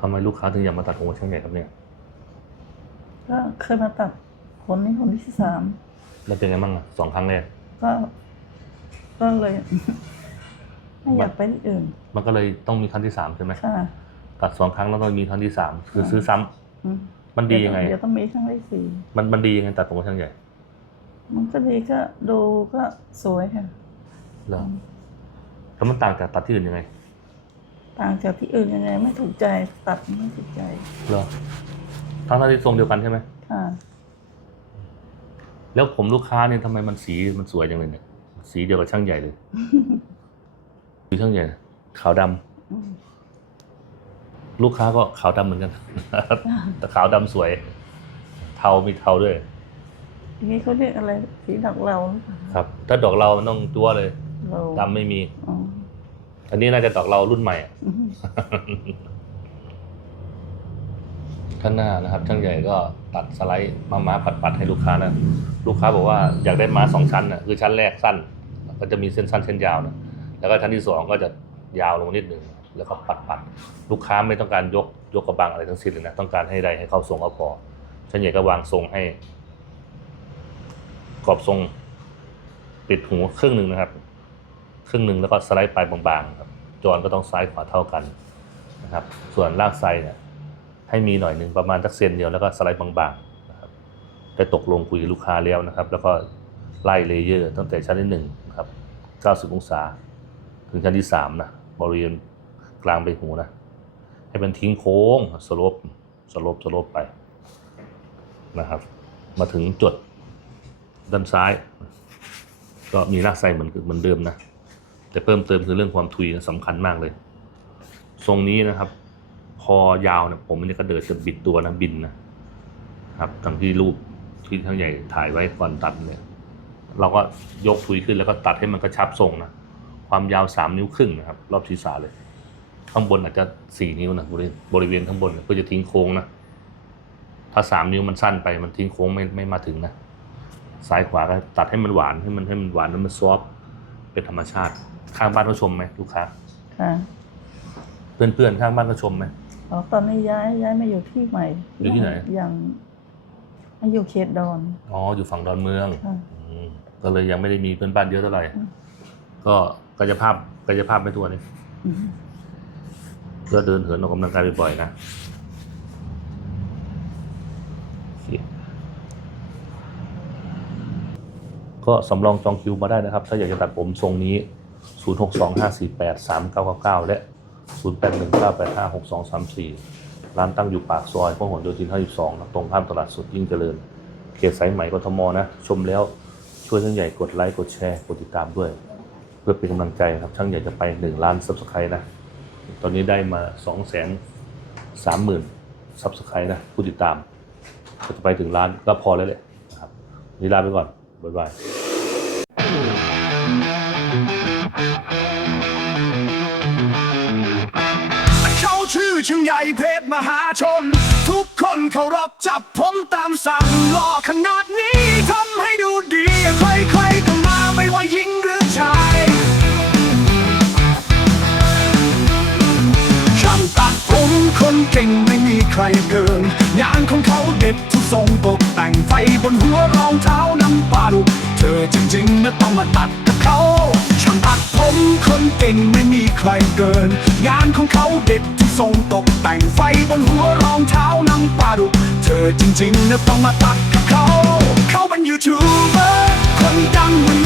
ทำไมลูกค้าถึงอยากมาตัดผมกับช่างใหญ่ครับเนี่ยก็เคยมาตัดคนนี้คนที่สามแล้วเป็นไงบ้างอะสองครั้งแรกก็ ก็เลย ไม่อยากไปที่อื่นมันก็เลยต้องมีครั้งที่สามใช่ไหมค่ะตัดสองครั้งแล้วต้องมีครั้งที่สามคือซื้อซ้ำอืมมันดียังไง เดี๋ยวต้องมีครั้งที่สี่มันมันดียังไงตัดผมกับช่างใหญ่มันก็ดีก็ดูก็สวยค่ะเหรอแล้วมันต่างจากตัดที่อื่นยังไง ต่างจากที่อื่นยังไง ไม่ถูกใจตัดไม่ถูกใจเหรอทั้งๆที่ทรงเดียวกันใช่ไหมค่ะแล้วผมลูกค้าเนี่ยทำไมมันสีมันสวยจังเลยเนี่ย สีเดียวกับช่างใหญ่เลยคือช่างใหญ่ขาวดำอืมลูกค้าก็ขาวดำเหมือนกัน แต่ขาวดำสวย เทามีเทาด้วยอย่างนี้เขาเรียกอะไร สีดอกเราหรือเปล่าครับ ถ้าดอกเรามันต้องจัวเลยเราดำไม่มีอ๋อ อันนี้น่าจะดอกเรารุ่นใหม่อะข้างหน้านะครับช่างใหญ่ก็ตัดสไลด์มาม้าปัดปัดๆให้ลูกค้านะลูกค้าบอกว่าอยากได้ม้าสองชั้นนะคือชั้นแรกสั้น ก็จะมีเส้นสั้นเส้นยาวนะแล้วก็ชั้นที่สองก็จะยาวลงนิดหนึ่งแล้วก็ปัดปัดๆลูกค้าไม่ต้องการยกยกกระบังอะไรทั้งสิ้นเลยนะต้องการให้ใดให้เข้าทรงก็พอช่างใหญ่ก็วางทรงให้กรอบทรงปิดหูครึ่งหนึ่งนะครับ ครึ่งหนึ่งแล้วก็สไลด์ไปบางๆครับจอนก็ต้องซ้ายขวาเท่ากันนะครับ ส่วนลากไซเนี่ยให้มีหน่อยหนึ่งประมาณสักเซนเดียวแล้วก็สไลด์บางๆนะครับได้ตกลงคุยกับลูกค้าแล้วนะครับ แล้วก็ไล่เลเยอร์ตั้งแต่ชั้นที่หนึ่งนะครับ90 องศา ถึงชั้นที่สามนะบริเวณกลางใบหูนะ ให้มันทิ้งโค้งสลบสลบสลบไปนะครับ มาถึงจุดด้านซ้าย ก็มีรากไซเหมือนเหมือนเดิมนะ แต่เพิ่มเติมคือเรื่องความทุยนะสำคัญมากเลย ทรงนี้นะครับ คอยาวเนี่ยผมมันจะกระเดิดจะบิดตัวนะบินนะครับทั้งที่รูปที่ทั้งใหญ่ถ่ายไว้ก่อนตัดเนี่ยเราก็ยกทุยขึ้นแล้วก็ตัดให้มันกระชับทรงนะความยาวสามนิ้วครึ่งนะครับ รอบศีรษะเลย ข้างบนอาจจะสี่นิ้วนะบริเวณข้างบนเนี่ยเพื่อจะทิ้งโค้งนะถ้าสามนิ้วมันสั้นไปมันทิ้งโค้งไม่ไม่มาถึงนะซ้ายขวาก็ตัดให้มันหวานให้มันให้มันหวานแล้วมันซอฟ เป็นธรรมชาติ ข้างบ้านเขาชมไหมลูกค้า ค่ะเพื่อนเพื่อนๆข้างบ้านเขาชมไหม อ๋อตอนนี้ย้ายย้ายมาอยู่ที่ใหม่อยู่ที่ไหนอย่างมาอยู่เขตดอน อ๋อ อยู่ฝั่งดอนเมืองค่ะ อืมก็เลยยังไม่ได้มีเพื่อนบ้านเยอะเท่าไหร่ อืม ก็กายภาพกายภาพไม่ตัวนี่อืมก็เดินเหินออกกำลังกายบ่อยๆนะโอเค ก็สำรองจองคิวมาได้นะครับ ถ้าอยากจะตัดผมทรงนี้ 0625483999 และ 0819856234 ร้านตั้งอยู่ปากซอยพหลโยธิน 52นะตรงข้ามตลาดสดยิ่งเจริญ เขตสายไหมกทมนะ ชมแล้วช่วยช่างใหญ่กดไลค์กดแชร์กดติดตามด้วย เพื่อเป็นกำลังใจครับช่างใหญ่จะไป 1 ล้านซับสไครต์นะ ตอนนี้ได้มา 2 3 0 0 0 0ซับสไครต์นะผู้ติดตามก็จะไปถึงล้านก็พอแล้วแหละนะครับนนี่ลาไปก่อน บ๊ายบายเขาชื่อชิงใหญ่เพชรมหาชน ทุกคนเคารพจับผมตามสั่งหล่อขนาดนี้ทำให้ดูดีใคร เก่งไม่มีใครเกินงานของเขาเด็ดทุกทรงตกแต่งไฟบนหัวรองเท้าน้ำปลาดุเธอจริงๆนะต้องมาตัดกับเขาช่างตัดผมคนเก่งไม่มีใครเกิน งานของเขาเด็ดทุกทรงตกแต่งไฟบนหัวรองเท้าน้ำปลาดุเธอจริงๆนะต้องมาตัดกับเขา เขาเป็นยูทูบเบอร์คนดังวัน